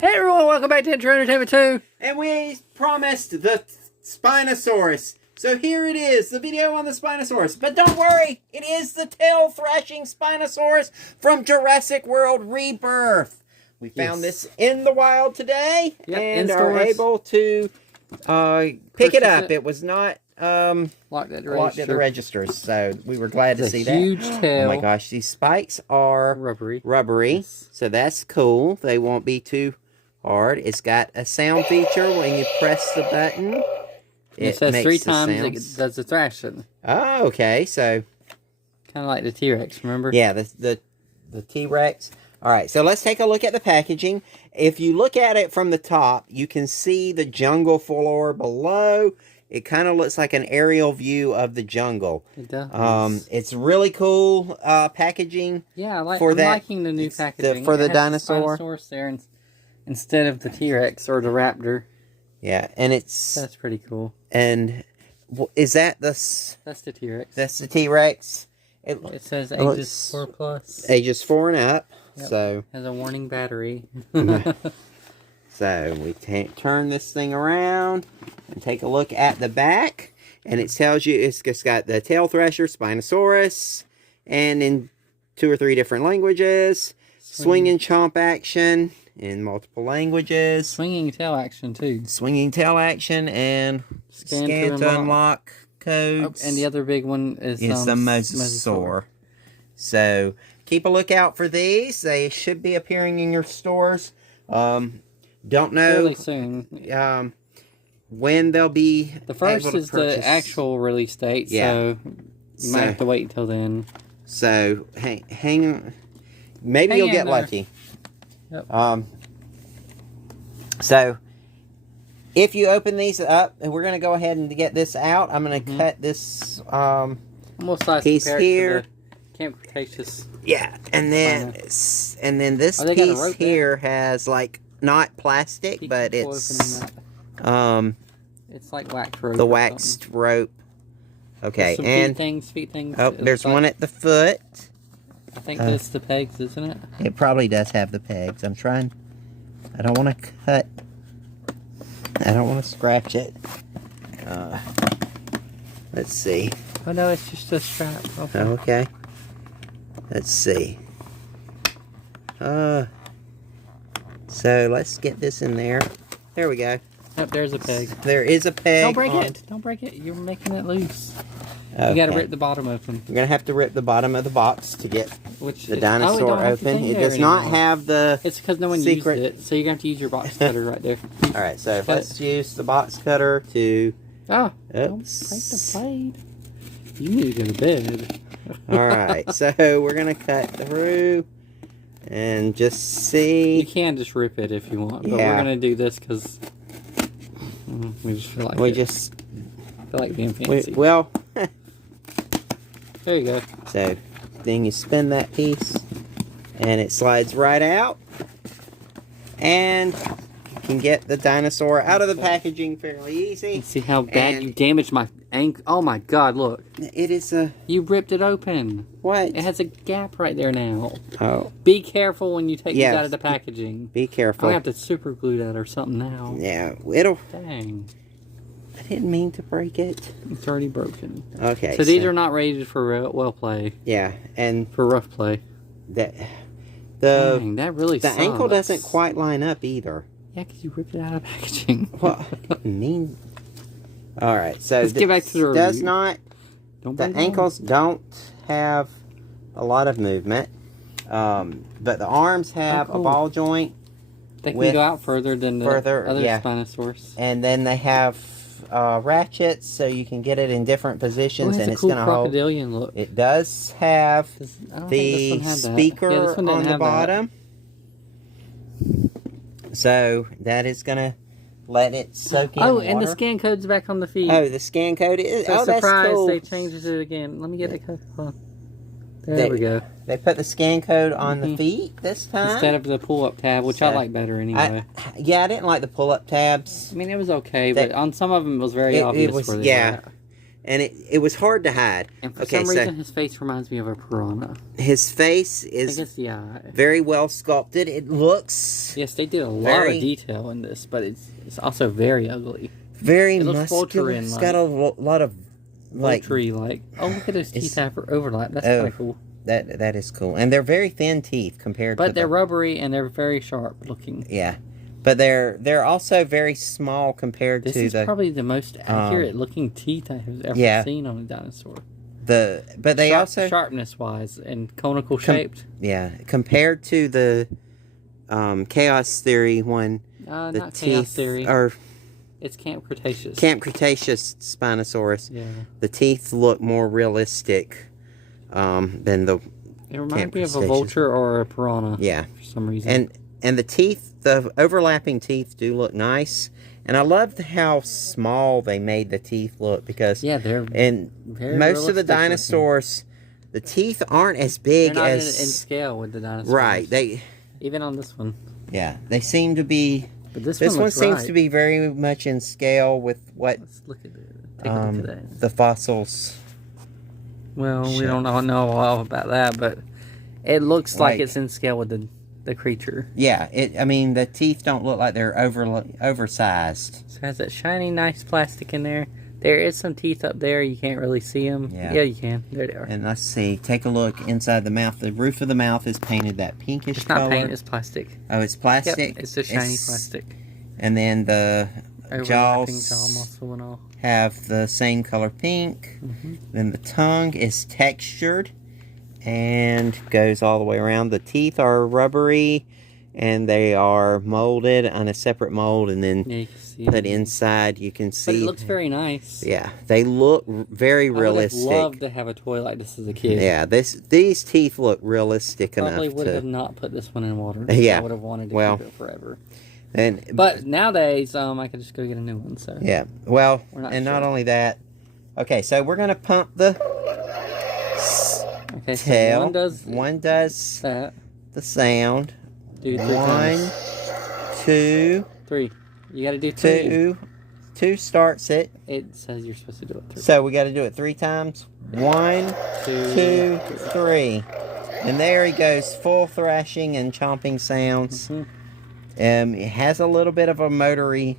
Hey everyone, welcome back to Entro Entertainment 2. And we promised the Spinosaurus. So here it is, the video on the Spinosaurus. But don't worry, it is the tail thrashing Spinosaurus from Jurassic World Rebirth. We found this in the wild today and are able to pick it up. It was not locked at the registers, so we were glad to see that. Huge tail. Oh my gosh, these spikes are rubbery. Yes. So that's cool. They won't be too hard. It's got a sound feature when you press the button. It says 3 times it does the thrashing. Oh, okay. So kind of like the T-Rex, remember? Yeah, the T-Rex. All right, so let's take a look at the packaging. If you look at it from the top, you can see the jungle floor below. It kind of looks like an aerial view of the jungle. It does. It's really cool packaging. Yeah, I'm liking the new packaging. For the dinosaur. The Spinosaurus there instead of the T-Rex or the Raptor. Yeah, and that's pretty cool. And is that That's the T-Rex. That's the T-Rex. It says ages 4+. Ages 4 and up. Yep. So has a warning battery. So we turn this thing around and take a look at the back, and it tells you it's got the tail thrasher Spinosaurus, and in 2 or 3 different languages, swing and chomp action in multiple languages, swinging tail action too, swinging tail action, and scan to unlock codes. Oh, and the other big one is the Mosasaur. So keep a lookout for these. They should be appearing in your stores. Don't know really soon. When they'll be. The first is the actual release date, so you might have to wait until then. So hang maybe you'll get lucky. Yep. So if you open these up, and we're going to go ahead and get this out. I'm going to cut this piece here. Camp Cretaceous. Yeah, and then this piece here has like not plastic, but it's like wax rope. The waxed rope. Okay, and feet things. Oh, there's one at the foot. I think that's the pegs, isn't it? It probably does have the pegs. I'm trying. I don't want to cut. I don't want to scratch it. Let's see. Oh no, it's just a strap. Okay. Let's see. So let's get this in there. There we go. Yep, there's a peg. There is a peg. Don't break it. Don't break it. You're making it loose. Okay. You gotta rip the bottom open. We're gonna have to rip the bottom of the box to get the dinosaur open. It does not have the It's because no one used it, so you're gonna have to use your box cutter right there. Alright, so let's use the box cutter to... Oh, don't break the blade. You need to go to bed. Alright, so we're gonna cut through and just see. You can just rip it if you want, but we're gonna do this because we just feel like feel like being fancy. There you go. So then you spin that piece and it slides right out, and you can get the dinosaur out of the packaging fairly easy. See how bad you damaged my ankle? Oh my god, look. It is a... You ripped it open. What? It has a gap right there now. Oh. Be careful when you take these out of the packaging. Be careful. I'm going to have to super glue that or something now. Yeah, it'll... Dang. I didn't mean to break it. It's already broken. Okay. So these are not rated for well play. Yeah, and... For rough play. Dang, that really sucks. The ankle doesn't quite line up either. Yeah, because you ripped it out of packaging. Well, I didn't mean... Alright, so let's get back to the review. The ankles don't have a lot of movement, but the arms have a ball joint. They can go out further than the other Spinosaurus. And then they have ratchets, so you can get it in different positions, and it's going to hold. Look. It does have the speaker on the bottom. So that is going to let it soak in water. And the scan code's back on the feet. Oh, the scan code is... So that's cool. They changed it again. Let me get the code. There we go. They put the scan code on the feet this time. Instead of the pull-up tab, which I like better anyway. I didn't like the pull-up tabs. I mean, it was okay, but on some of them it was very obvious where they were at. And it was hard to hide. And for some reason, his face reminds me of a piranha. His face is very well sculpted. It looks... Yes, they did a lot of detail in this, but it's also very ugly. Very muscular. It's got a lot of... like... Oh, look at his teeth overlap. That's kind of cool. That is cool. And they're very thin teeth compared to... But they're rubbery and they're very sharp looking. Yeah. But they're also very small compared to the... This is probably the most accurate looking teeth I have ever seen on a dinosaur. But they also... Sharpness-wise and conical shaped. Yeah. Compared to the Chaos Theory one, the not teeth Chaos Theory. It's Camp Cretaceous. Camp Cretaceous Spinosaurus. Yeah. The teeth look more realistic than the... It reminds me of a vulture or a piranha. Yeah. For some reason. And the teeth, the overlapping teeth do look nice. And I love how small they made the teeth look because... Yeah, they're very most of the dinosaurs, the teeth aren't as big they're not as... in scale with the dinosaurs. Right. Even on this one. Yeah, they seem to be... But this one seems to be very much in scale with what... Let's look at it. Take a look at that. The fossils... Well, we don't know all about that, but it looks like it's in scale with the creature. Yeah, I mean, the teeth don't look like they're oversized. So it has that shiny, nice plastic in there. There is some teeth up there. You can't really see them. Yeah, you can. There they are. And let's see. Take a look inside the mouth. The roof of the mouth is painted that pinkish color. It's not paint. It's plastic. Oh, it's plastic? Yep, it's a shiny plastic. And then the jaws jaw muscle and all have the same color pink. Then the tongue is textured and goes all the way around. The teeth are rubbery and they are molded on a separate mold and then put inside. You can see. But it looks very nice. Yeah, they look very realistic. I would have loved to have a toy like this as a kid. Yeah, these teeth look realistic enough. Probably would have not put this one in water. Yeah, I would have wanted to keep it forever. But nowadays, I could just go get a new one. So yeah, well, not only that. Okay, so we're gonna pump the tail. So one does that. The sound. Do 3 1, 2, 3. You got to do 3. 2 starts it. It says you're supposed to do it 3. So we got to do it 3 times. 1, 2, 3, and there he goes, full thrashing and chomping sounds. It has a little bit of a motory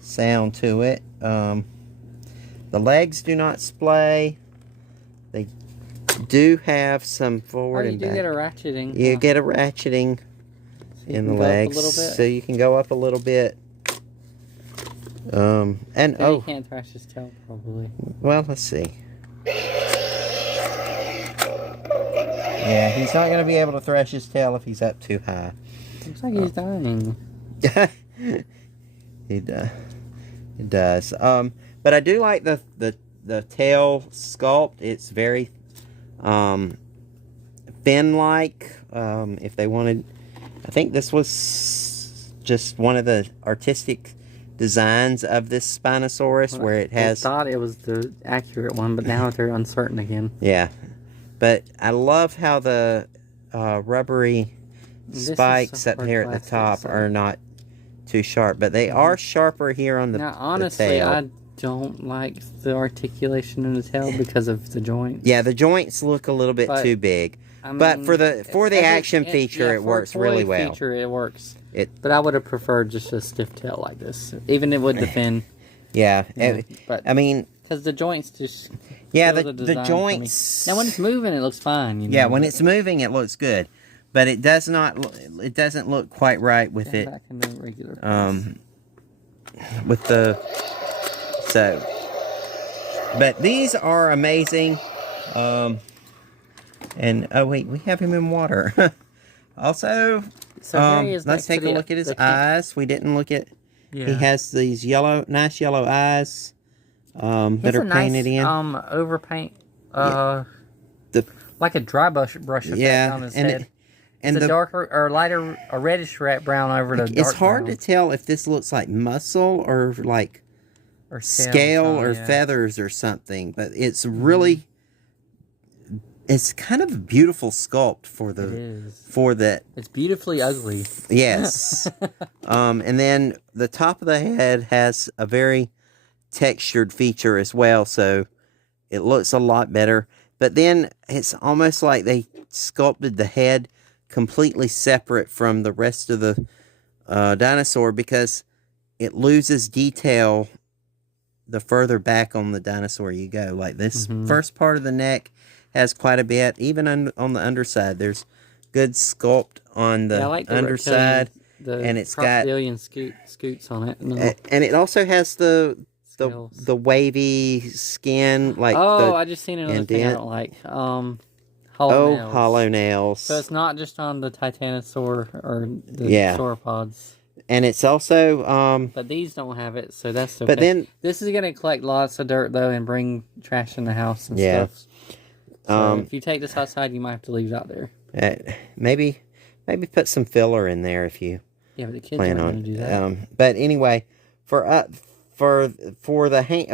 sound to it. The legs do not splay. They do have some forward and back. You do get a ratcheting. You get a ratcheting in the legs, so you can go up a little bit. And you can't thrash his tail, probably. Well, let's see. Yeah, he's not going to be able to thrash his tail if he's up too high. Looks like he's dying. It does. But I do like the tail sculpt. It's very fin-like. If they wanted, I think this was just one of the artistic designs of this Spinosaurus, where it has... I thought it was the accurate one, but now they're uncertain again. Yeah, but I love how the rubbery spikes up here at the top are not too sharp, but they are sharper here on the tail. Now, honestly, I don't like the articulation in the tail because of the joints. Yeah, the joints look a little bit too big. I mean, but for the action feature, it works really well. Feature, it works. But I would have preferred just a stiff tail like this, even with the fin. Yeah, but I mean, because the joints just the joints. Now when it's moving, it looks fine. You know? Yeah, when it's moving, it looks good, but it does not. It doesn't look quite right with it. Back in the regular place. With the but these are amazing. And oh wait, we have him in water. Also, let's take a look at his eyes. We didn't look at. Yeah. He has these nice yellow eyes that are painted in. Overpaint. Like a dry brush effect on his head. It's a darker or lighter, a reddish brown over the dark. It's hard to tell if this looks like muscle or like scale or feathers or something, but it's really. It's kind of a beautiful sculpt for that. It's beautifully ugly. Yes. And then the top of the head has a very textured feature as well. So it looks a lot better. But then it's almost like they sculpted the head completely separate from the rest of the dinosaur, because it loses detail the further back on the dinosaur you go. Like this first part of the neck has quite a bit. Even on the underside, there's good sculpt on the underside. And it's got scoots on it. And it also has the wavy skin. Like I just seen another thing I don't like. Hollow nails. So it's not just on the Titanosaur or the sauropods. And it's also but these don't have it, so that's okay. But then this is gonna collect lots of dirt though and bring trash in the house and stuff. So if you take this outside, you might have to leave it out there. Maybe put some filler in there if you but the kids aren't gonna do that. But anyway, for the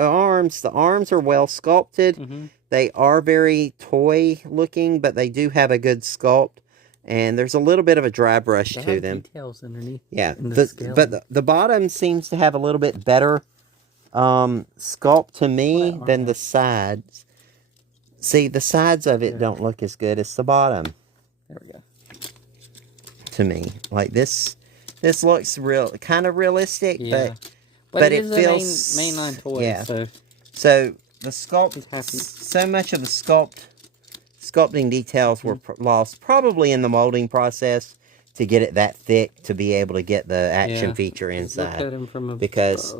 arms are well sculpted. They are very toy looking, but they do have a good sculpt. And there's a little bit of a dry brush to them. Details underneath. Yeah, but the bottom seems to have a little bit better sculpt to me than the sides. See, the sides of it don't look as good as the bottom. There we go. To me, like this looks kind of realistic, but it feels mainline toy. Yeah. So the sculpt, so much of the sculpting details were lost, probably in the molding process, to get it that thick to be able to get the action feature inside. Look at him from above. Because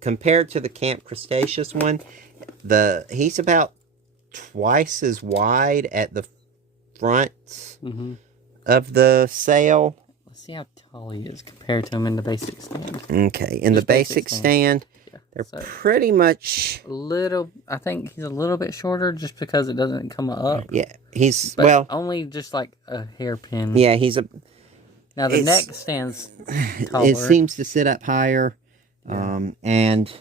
compared to the Camp Cretaceous one, he's about twice as wide at the front of the sail. Let's see how tall he is compared to him in the basic stand. Okay, in the basic stand, they're pretty much I think he's a little bit shorter just because it doesn't come up. Yeah, but only just like a hairpin. Yeah, now the neck stands taller. It seems to sit up higher, and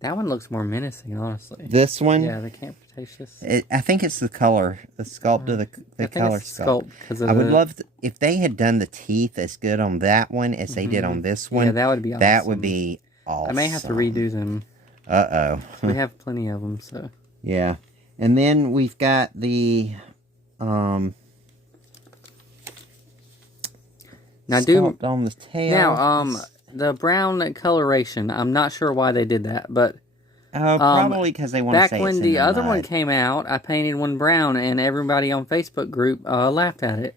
that one looks more menacing, honestly. This one, the Camp Cretaceous. I think it's the color, the sculpt of the color sculpt. I would love if they had done the teeth as good on that one as they did on this one. Yeah, that would be awesome. That would be awesome. I may have to redo them. We have plenty of them, so. Yeah. And then we've got the on the tail. Now, the brown coloration, I'm not sure why they did that, but probably because they want to say back when the other one came out, I painted one brown, and everybody on Facebook group laughed at it.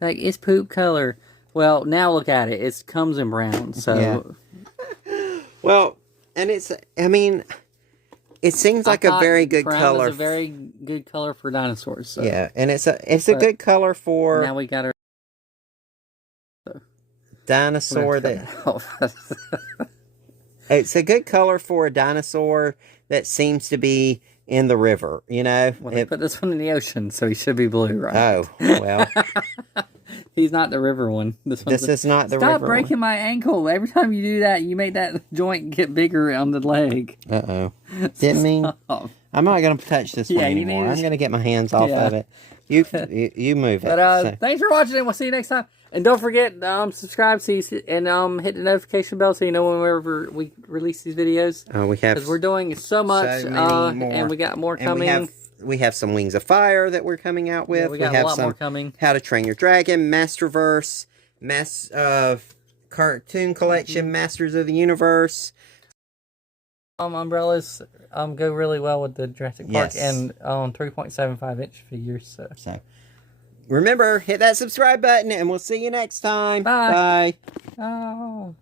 Like, it's poop color. Well, now look at it. It comes in brown, so. Well, and it seems like a very good color. Brown is a very good color for dinosaurs. So. Yeah, and it's a good color for. Now we got our dinosaur it's a good color for a dinosaur that seems to be in the river, you know. Well, they put this one in the ocean, so he should be blue, right? Oh, well. He's not the river one. This is not the river one. Stop breaking my ankle. Every time you do that, you make that joint get bigger on the leg. Uh-oh. Didn't mean... I'm not going to touch this one anymore. I'm going to get my hands off of it. You move it. But thanks for watching, and we'll see you next time. And don't forget, subscribe and hit the notification bell so you know whenever we release these videos. We have... Because we're doing so much, and we got more coming. We have some Wings of Fire that we're coming out with. Yeah, we got a lot more coming. How to Train Your Dragon, Masterverse, Cartoon Collection, Masters of the Universe. Umbrellas go really well with the Jurassic Park and 3.75-inch figures. So remember, hit that subscribe button, and we'll see you next time. Bye. Bye. Oh.